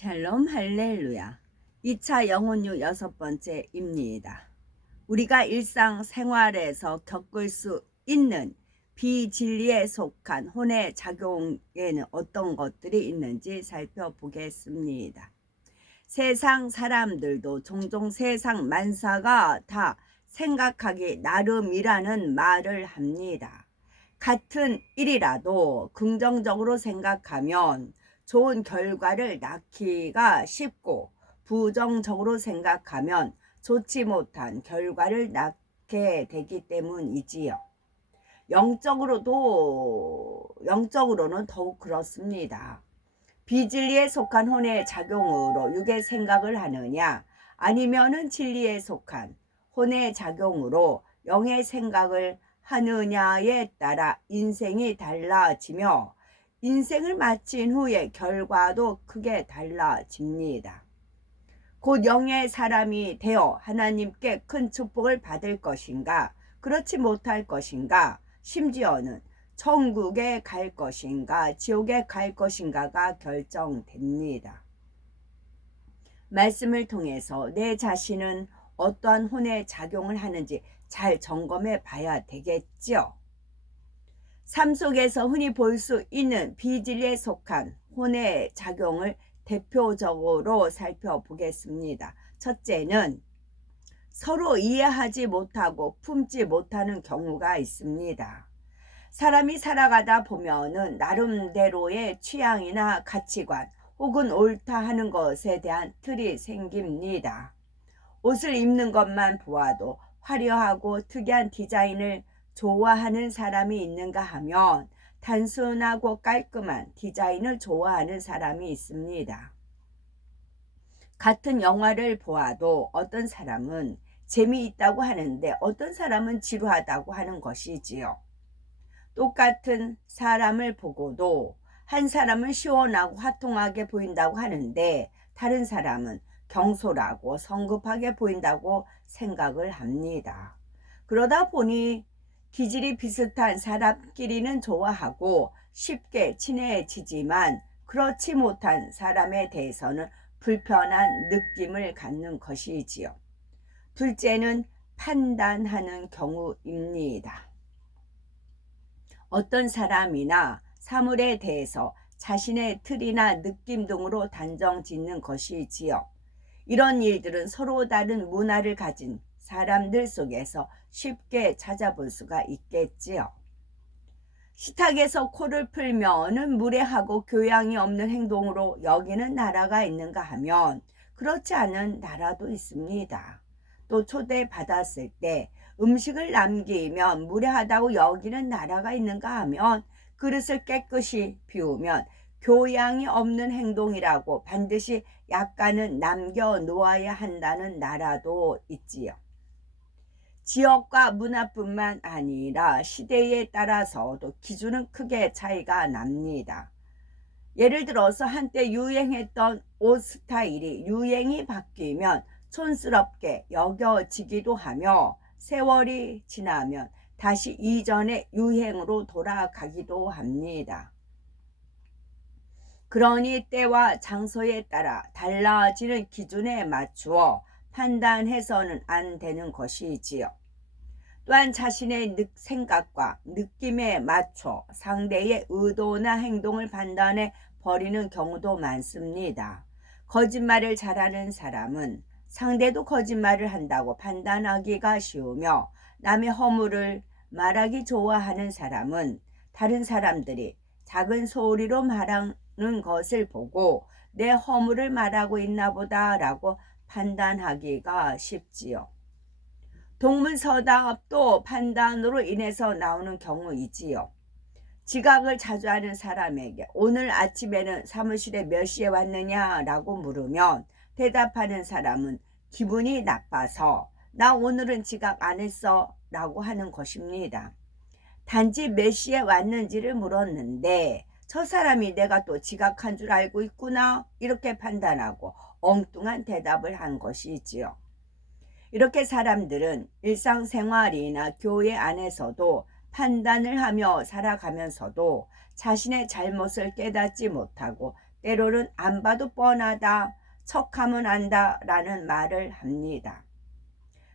샬롬 할렐루야. 2차 영혼유 6번째입니다. 우리가 일상생활에서 겪을 수 있는 비진리에 속한 혼의 작용에는 어떤 것들이 있는지 살펴보겠습니다. 세상 사람들도 종종 세상 만사가 다 생각하기 나름이라는 말을 합니다. 같은 일이라도 긍정적으로 생각하면 좋은 결과를 낳기가 쉽고, 부정적으로 생각하면 좋지 못한 결과를 낳게 되기 때문이지요. 영적으로는 더욱 그렇습니다. 비진리에 속한 혼의 작용으로 육의 생각을 하느냐, 아니면은 진리에 속한 혼의 작용으로 영의 생각을 하느냐에 따라 인생이 달라지며, 인생을 마친 후에 결과도 크게 달라집니다. 곧 영의 사람이 되어 하나님께 큰 축복을 받을 것인가, 그렇지 못할 것인가, 심지어는 천국에 갈 것인가, 지옥에 갈 것인가가 결정됩니다. 말씀을 통해서 내 자신은 어떠한 혼의 작용을 하는지 잘 점검해 봐야 되겠죠. 삶 속에서 흔히 볼 수 있는 비진리에 속한 혼의 작용을 대표적으로 살펴보겠습니다. 첫째는 서로 이해하지 못하고 품지 못하는 경우가 있습니다. 사람이 살아가다 보면은 나름대로의 취향이나 가치관 혹은 옳다 하는 것에 대한 틀이 생깁니다. 옷을 입는 것만 보아도 화려하고 특이한 디자인을 좋아하는 사람이 있는가 하면 단순하고 깔끔한 디자인을 좋아하는 사람이 있습니다. 같은 영화를 보아도 어떤 사람은 재미있다고 하는데 어떤 사람은 지루하다고 하는 것이지요. 똑같은 사람을 보고도 한 사람은 시원하고 화통하게 보인다고 하는데 다른 사람은 경솔하고 성급하게 보인다고 생각을 합니다. 그러다 보니 기질이 비슷한 사람끼리는 좋아하고 쉽게 친해지지만 그렇지 못한 사람에 대해서는 불편한 느낌을 갖는 것이지요. 둘째는 판단하는 경우입니다. 어떤 사람이나 사물에 대해서 자신의 틀이나 느낌 등으로 단정 짓는 것이지요. 이런 일들은 서로 다른 문화를 가진 사람들 속에서 쉽게 찾아볼 수가 있겠지요. 식탁에서 코를 풀면은 무례하고 교양이 없는 행동으로 여기는 나라가 있는가 하면 그렇지 않은 나라도 있습니다. 또 초대받았을 때 음식을 남기면 무례하다고 여기는 나라가 있는가 하면 그릇을 깨끗이 비우면 교양이 없는 행동이라고 반드시 약간은 남겨놓아야 한다는 나라도 있지요. 지역과 문화뿐만 아니라 시대에 따라서도 기준은 크게 차이가 납니다. 예를 들어서 한때 유행했던 옷 스타일이 유행이 바뀌면 촌스럽게 여겨지기도 하며 세월이 지나면 다시 이전의 유행으로 돌아가기도 합니다. 그러니 때와 장소에 따라 달라지는 기준에 맞추어 판단해서는 안 되는 것이지요. 또한 자신의 생각과 느낌에 맞춰 상대의 의도나 행동을 판단해 버리는 경우도 많습니다. 거짓말을 잘하는 사람은 상대도 거짓말을 한다고 판단하기가 쉬우며, 남의 허물을 말하기 좋아하는 사람은 다른 사람들이 작은 소리로 말하는 것을 보고 내 허물을 말하고 있나 보다라고 판단하기가 쉽지요. 동문서답도 판단으로 인해서 나오는 경우이지요. 지각을 자주 하는 사람에게 오늘 아침에는 사무실에 몇 시에 왔느냐라고 물으면 대답하는 사람은 기분이 나빠서 나 오늘은 지각 안 했어 라고 하는 것입니다. 단지 몇 시에 왔는지를 물었는데 저 사람이 내가 또 지각한 줄 알고 있구나 이렇게 판단하고 엉뚱한 대답을 한 것이지요. 이렇게 사람들은 일상생활이나 교회 안에서도 판단을 하며 살아가면서도 자신의 잘못을 깨닫지 못하고 때로는 안 봐도 뻔하다, 척하면 안다 라는 말을 합니다.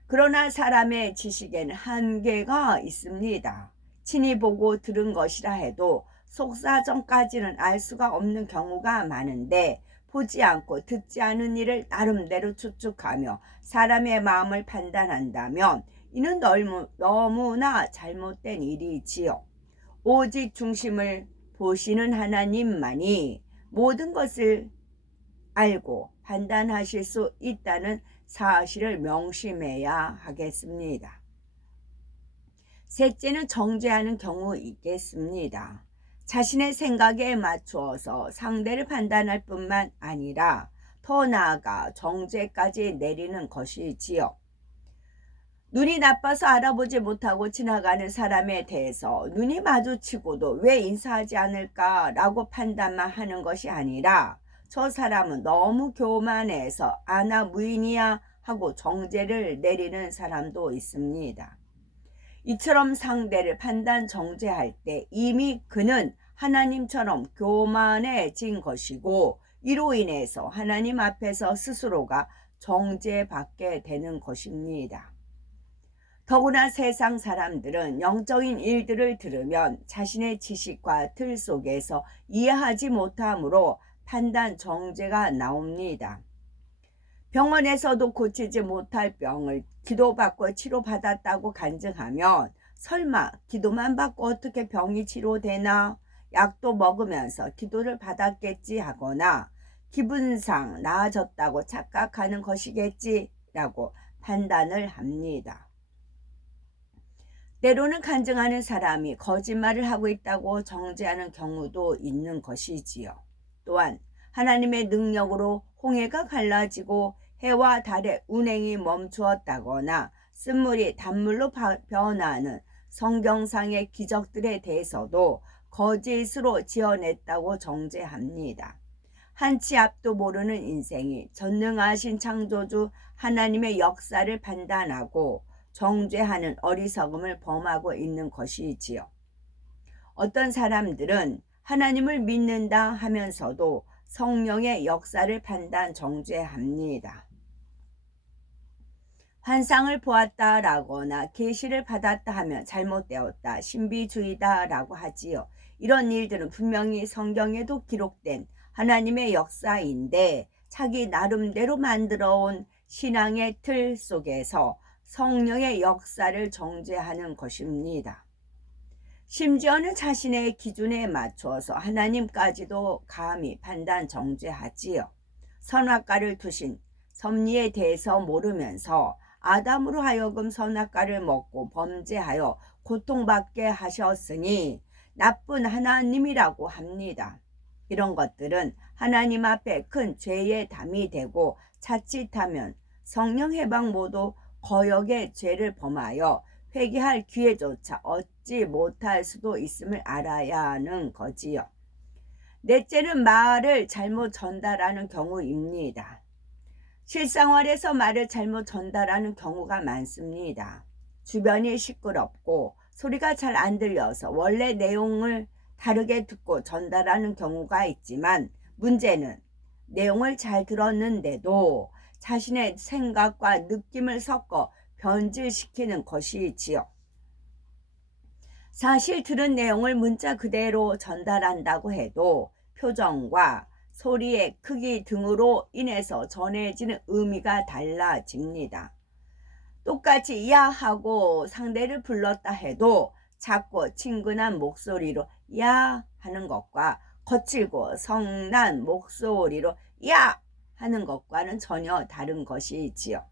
그러나 사람의 지식에는 한계가 있습니다. 친히 보고 들은 것이라 해도 속사정까지는 알 수가 없는 경우가 많은데, 보지 않고 듣지 않은 일을 나름대로 추측하며 사람의 마음을 판단한다면 이는 너무나 잘못된 일이지요. 오직 중심을 보시는 하나님만이 모든 것을 알고 판단하실 수 있다는 사실을 명심해야 하겠습니다. 셋째는 정죄하는 경우이겠습니다. 자신의 생각에 맞추어서 상대를 판단할 뿐만 아니라 더 나아가 정죄까지 내리는 것이지요. 눈이 나빠서 알아보지 못하고 지나가는 사람에 대해서 눈이 마주치고도 왜 인사하지 않을까라고 판단만 하는 것이 아니라 저 사람은 너무 교만해서 아나 무인이야 하고 정죄를 내리는 사람도 있습니다. 이처럼 상대를 판단 정죄할 때 이미 그는 하나님처럼 교만해진 것이고, 이로 인해서 하나님 앞에서 스스로가 정죄받게 되는 것입니다. 더구나 세상 사람들은 영적인 일들을 들으면 자신의 지식과 틀 속에서 이해하지 못하므로 판단 정죄가 나옵니다. 병원에서도 고치지 못할 병을 기도받고 치료받았다고 간증하면 설마 기도만 받고 어떻게 병이 치료되나, 약도 먹으면서 기도를 받았겠지 하거나 기분상 나아졌다고 착각하는 것이겠지라고 판단을 합니다. 때로는 간증하는 사람이 거짓말을 하고 있다고 정죄하는 경우도 있는 것이지요. 또한 하나님의 능력으로 홍해가 갈라지고 해와 달의 운행이 멈추었다거나 쓴물이 단물로 변하는 성경상의 기적들에 대해서도 거짓으로 지어냈다고 정죄합니다. 한치 앞도 모르는 인생이 전능하신 창조주 하나님의 역사를 판단하고 정죄하는 어리석음을 범하고 있는 것이지요. 어떤 사람들은 하나님을 믿는다 하면서도 성령의 역사를 판단 정죄합니다. 환상을 보았다라거나 계시를 받았다 하면 잘못되었다, 신비주의다라고 하지요. 이런 일들은 분명히 성경에도 기록된 하나님의 역사인데 자기 나름대로 만들어온 신앙의 틀 속에서 성령의 역사를 정죄하는 것입니다. 심지어는 자신의 기준에 맞춰서 하나님까지도 감히 판단 정죄하지요. 선악과를 두신 섭리에 대해서 모르면서 아담으로 하여금 선악과를 먹고 범죄하여 고통받게 하셨으니 나쁜 하나님이라고 합니다. 이런 것들은 하나님 앞에 큰 죄의 담이 되고 자칫하면 성령 해방 모두 거역의 죄를 범하여 회개할 기회조차 얻지 못할 수도 있음을 알아야 하는 거지요. 넷째는 말을 잘못 전달하는 경우입니다. 실생활에서 말을 잘못 전달하는 경우가 많습니다. 주변이 시끄럽고 소리가 잘 안 들려서 원래 내용을 다르게 듣고 전달하는 경우가 있지만, 문제는 내용을 잘 들었는데도 자신의 생각과 느낌을 섞어 변질시키는 것이지요. 사실 들은 내용을 문자 그대로 전달한다고 해도 표정과 소리의 크기 등으로 인해서 전해지는 의미가 달라집니다. 똑같이 야 하고 상대를 불렀다 해도 작고 친근한 목소리로 야 하는 것과 거칠고 성난 목소리로 야 하는 것과는 전혀 다른 것이지요.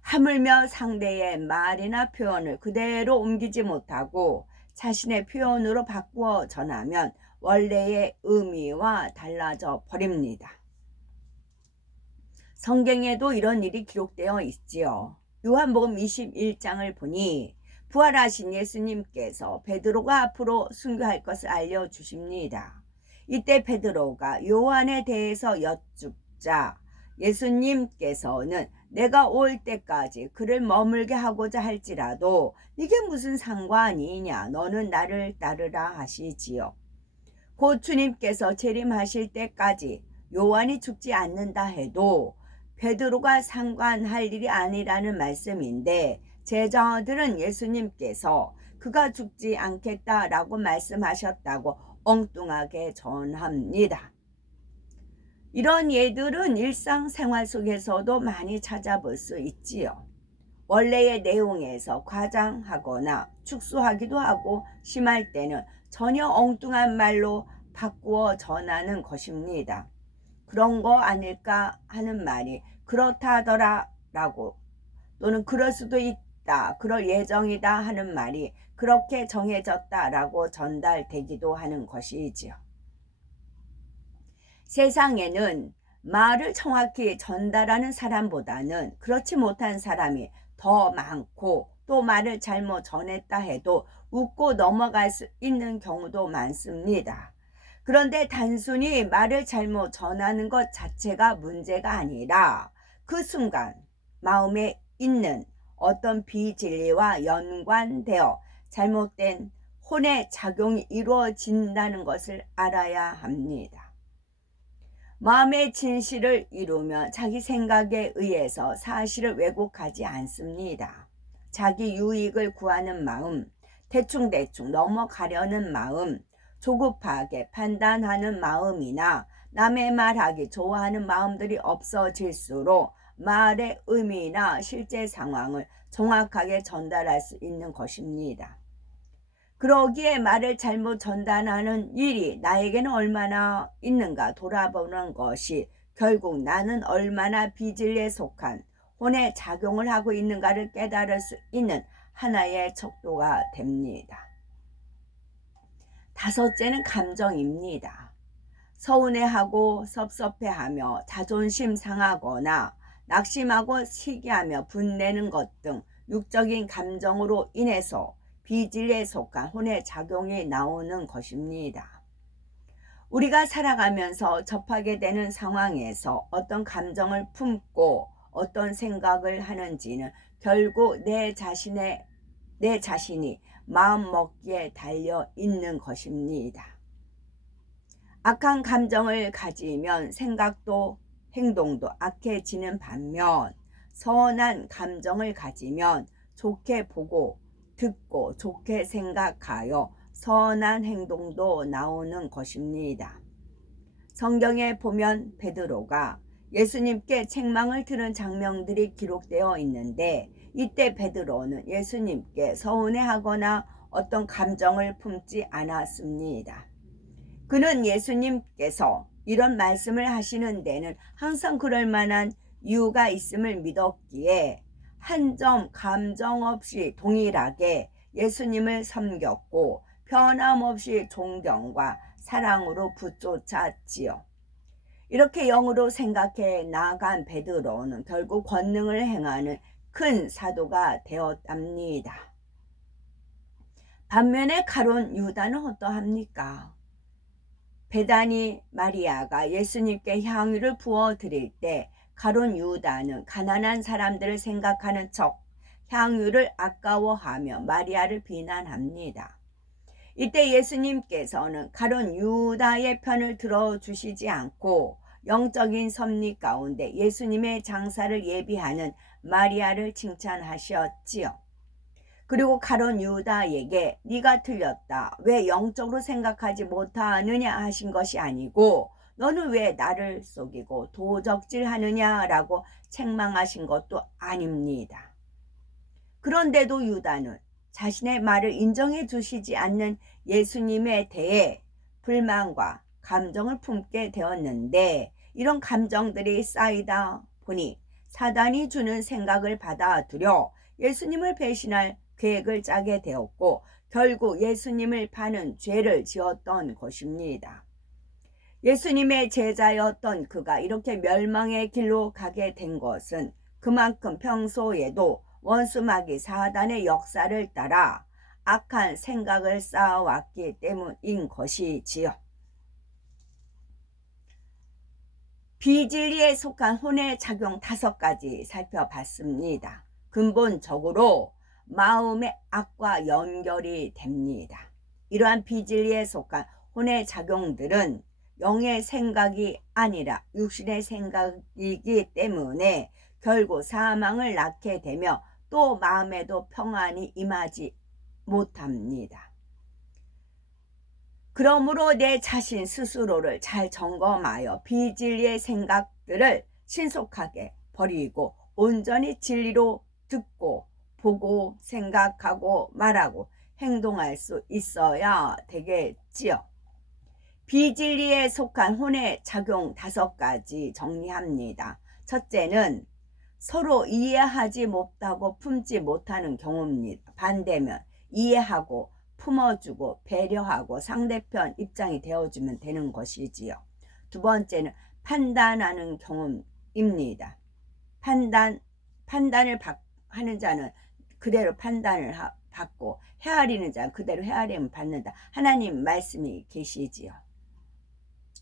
하물며 상대의 말이나 표현을 그대로 옮기지 못하고 자신의 표현으로 바꾸어 전하면 원래의 의미와 달라져 버립니다. 성경에도 이런 일이 기록되어 있지요. 요한복음 21장을 보니 부활하신 예수님께서 베드로가 앞으로 순교할 것을 알려주십니다. 이때 베드로가 요한에 대해서 여쭙자 예수님께서는 내가 올 때까지 그를 머물게 하고자 할지라도 이게 무슨 상관이냐, 너는 나를 따르라 하시지요. 곧 주님께서 재림하실 때까지 요한이 죽지 않는다 해도 베드로가 상관할 일이 아니라는 말씀인데, 제자들은 예수님께서 그가 죽지 않겠다라고 말씀하셨다고 엉뚱하게 전합니다. 이런 예들은 일상생활 속에서도 많이 찾아볼 수 있지요. 원래의 내용에서 과장하거나 축소하기도 하고, 심할 때는 전혀 엉뚱한 말로 바꾸어 전하는 것입니다. 그런 거 아닐까 하는 말이 그렇다더라 라고, 또는 그럴 수도 있다, 그럴 예정이다 하는 말이 그렇게 정해졌다 라고 전달되기도 하는 것이지요. 세상에는 말을 정확히 전달하는 사람보다는 그렇지 못한 사람이 더 많고, 또 말을 잘못 전했다 해도 웃고 넘어갈 수 있는 경우도 많습니다. 그런데 단순히 말을 잘못 전하는 것 자체가 문제가 아니라 그 순간 마음에 있는 어떤 비진리와 연관되어 잘못된 혼의 작용이 이루어진다는 것을 알아야 합니다. 마음의 진실을 이루면 자기 생각에 의해서 사실을 왜곡하지 않습니다. 자기 유익을 구하는 마음, 대충대충 넘어가려는 마음, 조급하게 판단하는 마음이나 남의 말하기 좋아하는 마음들이 없어질수록 말의 의미나 실제 상황을 정확하게 전달할 수 있는 것입니다. 그러기에 말을 잘못 전달하는 일이 나에게는 얼마나 있는가 돌아보는 것이 결국 나는 얼마나 비진리에 속한 혼의 작용을 하고 있는가를 깨달을 수 있는 하나의 척도가 됩니다. 다섯째는 감정입니다. 서운해하고 섭섭해하며 자존심 상하거나 낙심하고 시기하며 분내는 것 등 육적인 감정으로 인해서 비진리에 속한 혼의 작용이 나오는 것입니다. 우리가 살아가면서 접하게 되는 상황에서 어떤 감정을 품고 어떤 생각을 하는지는 결국 내 자신이 마음먹기에 달려 있는 것입니다. 악한 감정을 가지면 생각도 행동도 악해지는 반면, 선한 감정을 가지면 좋게 보고 듣고 좋게 생각하여 선한 행동도 나오는 것입니다. 성경에 보면 베드로가 예수님께 책망을 들은 장면들이 기록되어 있는데, 이때 베드로는 예수님께 서운해하거나 어떤 감정을 품지 않았습니다. 그는 예수님께서 이런 말씀을 하시는 데는 항상 그럴 만한 이유가 있음을 믿었기에 한 점 감정 없이 동일하게 예수님을 섬겼고 변함없이 존경과 사랑으로 붙쫓았지요. 이렇게 영으로 생각해 나아간 베드로는 결국 권능을 행하는 큰 사도가 되었답니다. 반면에 가룟 유다는 어떠합니까? 베다니 마리아가 예수님께 향유를 부어 드릴 때 가룟 유다는 가난한 사람들을 생각하는 척 향유를 아까워하며 마리아를 비난합니다. 이때 예수님께서는 가룟 유다의 편을 들어주시지 않고 영적인 섭리 가운데 예수님의 장사를 예비하는 마리아를 칭찬하셨지요. 그리고 가룟 유다에게 네가 틀렸다, 왜 영적으로 생각하지 못하느냐 하신 것이 아니고 너는 왜 나를 속이고 도적질하느냐라고 책망하신 것도 아닙니다. 그런데도 유다는 자신의 말을 인정해 주시지 않는 예수님에 대해 불만과 감정을 품게 되었는데, 이런 감정들이 쌓이다 보니 사단이 주는 생각을 받아들여 예수님을 배신할 계획을 짜게 되었고, 결국 예수님을 파는 죄를 지었던 것입니다. 예수님의 제자였던 그가 이렇게 멸망의 길로 가게 된 것은 그만큼 평소에도 원수마귀 사단의 역사를 따라 악한 생각을 쌓아왔기 때문인 것이지요. 비진리에 속한 혼의 작용 5가지 살펴봤습니다. 근본적으로 마음의 악과 연결이 됩니다. 이러한 비진리에 속한 혼의 작용들은 영의 생각이 아니라 육신의 생각이기 때문에 결국 사망을 낳게 되며 또 마음에도 평안이 임하지 못합니다. 그러므로 내 자신 스스로를 잘 점검하여 비진리의 생각들을 신속하게 버리고 온전히 진리로 듣고 보고 생각하고 말하고 행동할 수 있어야 되겠지요. 비진리에 속한 혼의 작용 5가지 정리합니다. 첫째는 서로 이해하지 못하고 품지 못하는 경우입니다. 반대면 이해하고 품어주고 배려하고 상대편 입장이 되어주면 되는 것이지요. 두 번째는 판단하는 경우입니다. 판단을 하는 자는 그대로 판단을 받고 헤아리는 자는 그대로 헤아림을 받는다. 하나님 말씀이 계시지요.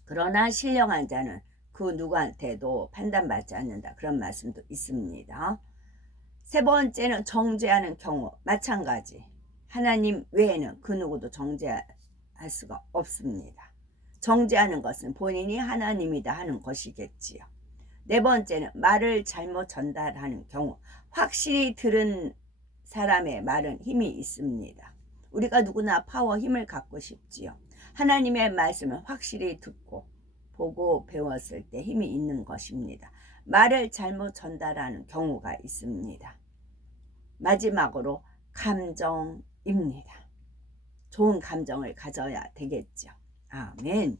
그러나 신령한 자는 그 누구한테도 판단받지 않는다. 그런 말씀도 있습니다. 세 번째는 정죄하는 경우 마찬가지. 하나님 외에는 그 누구도 정죄할 수가 없습니다. 정죄하는 것은 본인이 하나님이다 하는 것이겠지요. 네 번째는 말을 잘못 전달하는 경우. 확실히 들은 사람의 말은 힘이 있습니다. 우리가 누구나 파워 힘을 갖고 싶지요. 하나님의 말씀을 확실히 듣고 보고 배웠을 때 힘이 있는 것입니다. 말을 잘못 전달하는 경우가 있습니다. 마지막으로 감정입니다. 좋은 감정을 가져야 되겠죠. 아멘.